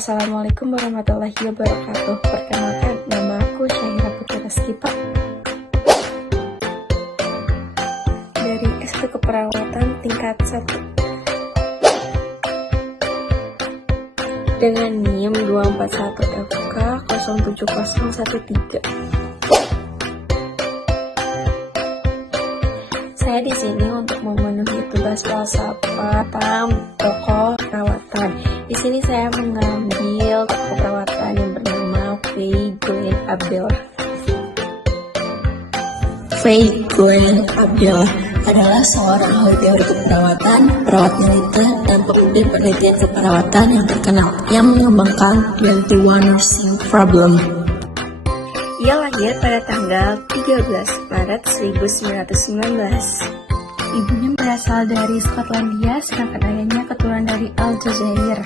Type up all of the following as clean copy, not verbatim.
Assalamualaikum warahmatullahi wabarakatuh. Perkenalkan, nama aku Syahira Putri Skipa dari S1 Keperawatan tingkat 1 dengan NIM 241FK 07013. Saya di sini untuk memenuhi tugas falsafah tentang tokoh perawatan. Di sini saya mengambil tokoh perawatan yang bernama Faye Glenn Abdullah. Faye Glenn Abdullah adalah seorang ahli teori keperawatan, perawat militer, dan pemimpin penelitian keperawatan yang terkenal yang mengembangkan 21 Nursing Problem. Ia lahir pada tanggal 13 Maret 1919. Ibunya berasal dari Skotlandia, sedangkan ayahnya keturunan dari Aljazair.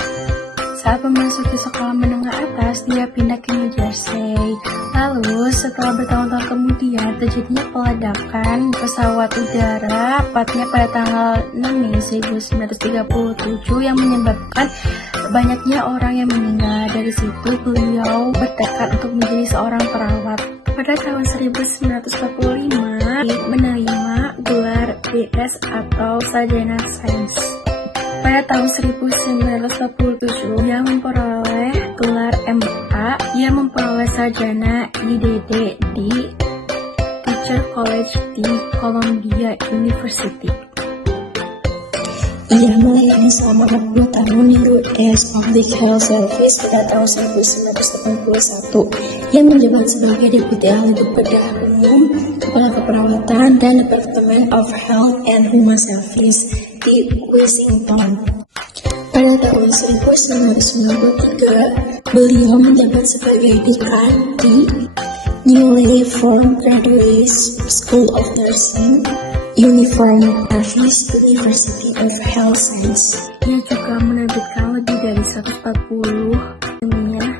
Saat memasuki sekolah menengah atas, dia pindah ke New Jersey. Lalu, setelah bertahun-tahun kemudian, terjadinya peledakan pesawat udara, tepatnya pada tanggal 6 Mei 1937, yang menyebabkan banyaknya orang yang meninggal. Dari situ, beliau bertekad untuk menjadi seorang perawat. Pada tahun 1945, menerima gelar BS atau Sarjana Sains. Pada tahun 1947, dia memperoleh gelar MA. Dia memperoleh sarjana IDD di Teacher College di Columbia University. Ia melayani selama 42 tahun di US Public Health Service pada tahun 1981. Ia menjabat sebagai Deputi Ahli Bedah Umum, Kepala Keperawatan, dan Department of Health and Human Service di Washington. Pada tahun 1993, beliau menjabat sebagai Dekan di newly formed Graduate School of Nursing, Uniform Service University of Health Science. Ia juga menerbitkan lebih dari 140 ilmiah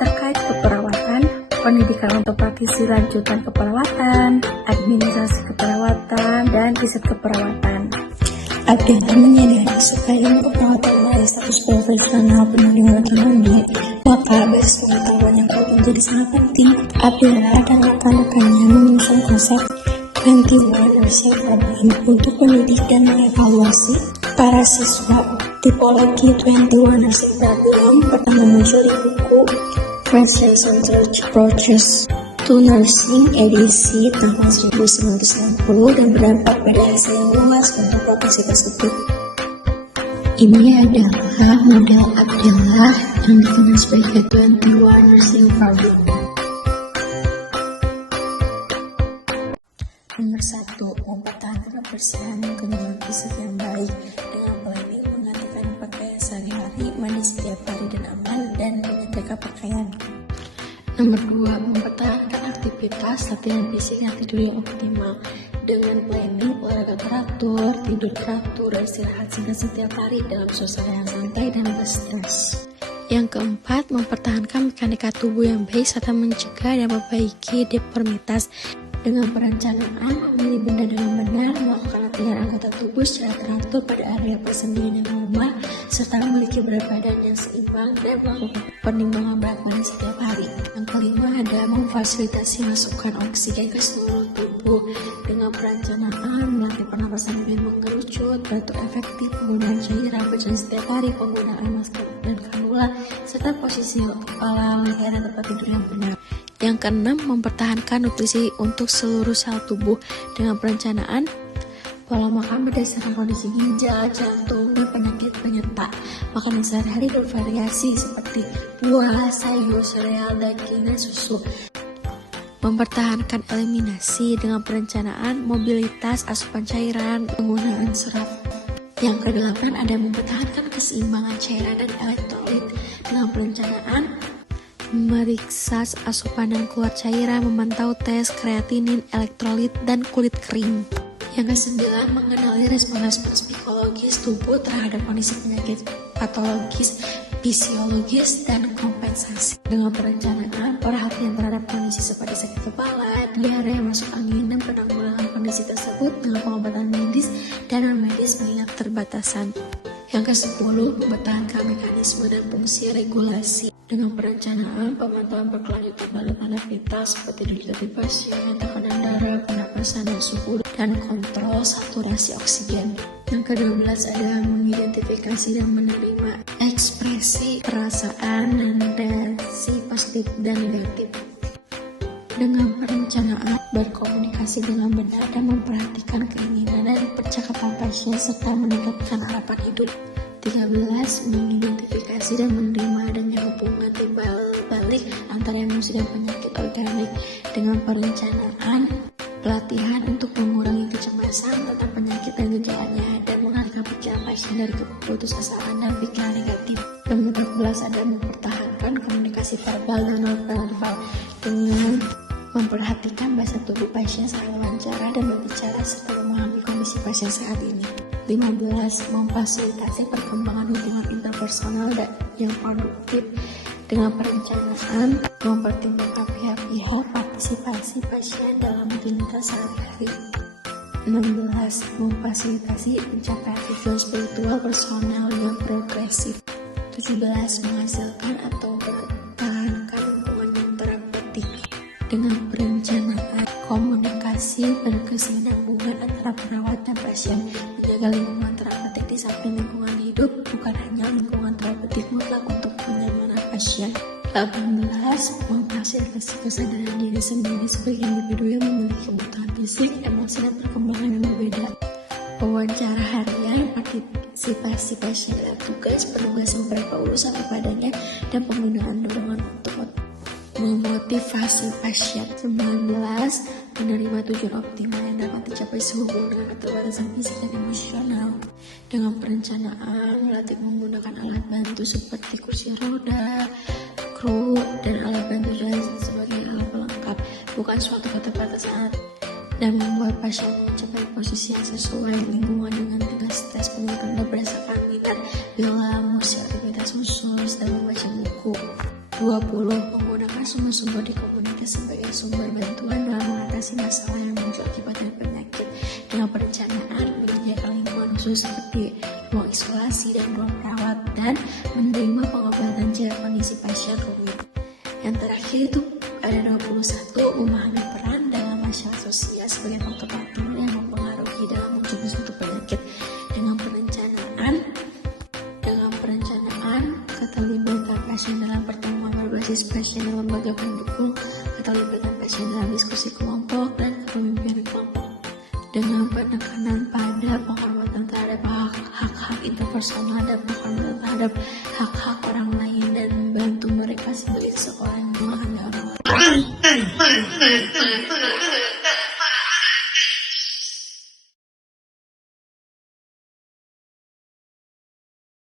terkait keperawatan, pendidikan untuk praktisi lanjutan keperawatan, administrasi keperawatan, dan riset keperawatan. Abdullah menyadari supaya ilmu keperawatan meraih status profesional penuh dengan otonomi, maka basis pengetahuan yang kuat menjadi sangat penting. Abdullah dan rekan-rekannya menyusun konsep 21 Nursing Problem untuk mendidik dan mengevaluasi para siswa. Tipologi 21 Nursing Problem pertama muncul di buku Translation Research Approaches to Nursing edisi tahun 1990 dan berdampak pada hasil yang luas untuk profesi tersebut. Ini adalah model Abdullah yang dikenal sebagai 21 Nursing Problem. Nomor 1. Mempertahankan kebersihan dan kenyamanan fisik yang baik dengan planning menggantikan pakaian sehari-hari, mandi setiap hari dan aman, dan menjaga pakaian. Nomor 2. Mempertahankan aktivitas, latihan fisik, dan tidur yang optimal dengan planning olahraga teratur, tidur teratur, dan istirahat singkat setiap hari dalam suasana yang santai dan berstres. Yang keempat, mempertahankan mekanika tubuh yang baik serta mencegah dan memperbaiki deformitas dengan perencanaan, memilih benda dengan benar, melakukan latihan anggota tubuh secara teratur pada area persendirian yang normal, serta memiliki berat badan yang seimbang dan melakukan penimbangan berat badan setiap hari. Yang kelima adalah memfasilitasi masukan oksigen ke seluruh tubuh dengan perencanaan, melatih pernapasan dengan mengerucut, beratur efektif, penggunaan cairan berjalan setiap hari, penggunaan masker dan kanula, serta posisi kepala, leher, dan tempat tidur yang benar. Yang keenam, mempertahankan nutrisi untuk seluruh sel tubuh dengan perencanaan pola makan berdasarkan kondisi ginjal, jantung, dan penyakit penyerta. Makanan sehari-hari bervariasi seperti buah, sayur, sereal, daging, dan susu. Mempertahankan eliminasi dengan perencanaan mobilitas, asupan cairan, penggunaan serat. Yang kedelapan ada mempertahankan keseimbangan cairan dan elektrolit dengan perencanaan meriksa asupan dan keluar cairan, memantau tes kreatinin, elektrolit, dan kulit kering. Yang kesembilan, mengenali respon-respons psikologis tubuh terhadap kondisi penyakit patologis, fisiologis, dan kompensasi. Dengan perencanaan perhatian terhadap kondisi seperti sakit kepala, diare, masuk angin, dan penanggulangan kondisi tersebut dengan pengobatan medis dan non-medis mengingat keterbatasan. Yang ke-10, mempertahankan mekanisme dan fungsi regulasi dengan perencanaan, pemantauan berkelanjutan tanda-tanda vital seperti denyut pasien, tekanan darah, pernapasan dan suhu, dan kontrol saturasi oksigen. Yang ke-12 adalah mengidentifikasi dan menerima ekspresi perasaan dan reaksi positif dan negatif. Dengan perencanaan, berkomunikasi dengan benar dan memperhatikan keinginan dan percakapan pasien serta meningkatkan harapan hidup. 13. Mengidentifikasi dan menerima adanya hubungan timbal balik antara emosi dan penyakit organik dengan perencanaan, pelatihan untuk mengurangi kecemasan tentang penyakit dan gejalanya dan mengalihkan pikiran pasien dari keputusasaan dan pikiran negatif. Yang ke-14 adalah mempertahankan komunikasi verbal dan non-verbal dengan memperhatikan bahasa tubuh pasien saat wawancara dan berbicara serta memahami kondisi pasien saat ini. 15. Memfasilitasi perkembangan hubungan interpersonal yang produktif dengan perencanaan, mempertimbangkan pihak-pihak partisipasi pasien dalam rutinitas sehari-hari. 16. Memfasilitasi pencapaian tujuan spiritual personal yang progresif. 17. Menghasilkan atau mempertahankan hubungan yang terapeutik dengan perencanaan, komunikasi berkesinambungan antara perawat dan pasien, menjaga lingkungan terapeutik di samping lingkungan hidup, bukan hanya lingkungan terapeutik mutlak untuk kenyamanan pasien. 18. Memfasilitasi kesadaran diri sendiri sebagai individu yang memiliki kebutuhan fisik, emosi, dan perkembangan yang berbeda. Wawancara harian, partisipasi pasien dalam tugas, penugasan beberapa urusan kepadanya, dan penggunaan dorongan untuk memotivasi pasien. 19. Menerima tujuan optimal yang dapat dicapai sehubungan dengan keterbatasan fisik dan emosional dengan perencanaan, melatih menggunakan alat bantu seperti kursi roda, kru, dan alat bantu jalan sebagai alat pelengkap, bukan suatu keterbatasan, dan membuat pasien mencapai posisi yang sesuai lingkungan dengan tugas pendidikan berdasarkan minat, bila musik, aktivitas khusus, dan membaca buku. 20. Menggunakan sumber-sumber di komunitas sebagai sumber bantuan dalam mengatasi masalah yang muncul akibat dari penyakit dengan perencanaan, menyediakan lingkungan khusus seperti ruang isolasi dan ruang perawat, dan menerima pengobatan jika kondisi pasien rumit. Yang terakhir itu ada 21. Memahami peran dalam masalah sosial sebagai faktor yang mempengaruhi dalam munculnya suatu penyakit dengan perencanaan, keterlibatan pasien dalam pertemuan berbasis pasien dalam lembaga pendukung, keterlibatan pasien dalam diskusi kelompok, dan kepemimpinan kelompok dengan penekanan pada penghormatan terhadap hak-hak interpersonal dan penghormatan terhadap hak-hak orang lain dan membantu mereka sebagai seseorang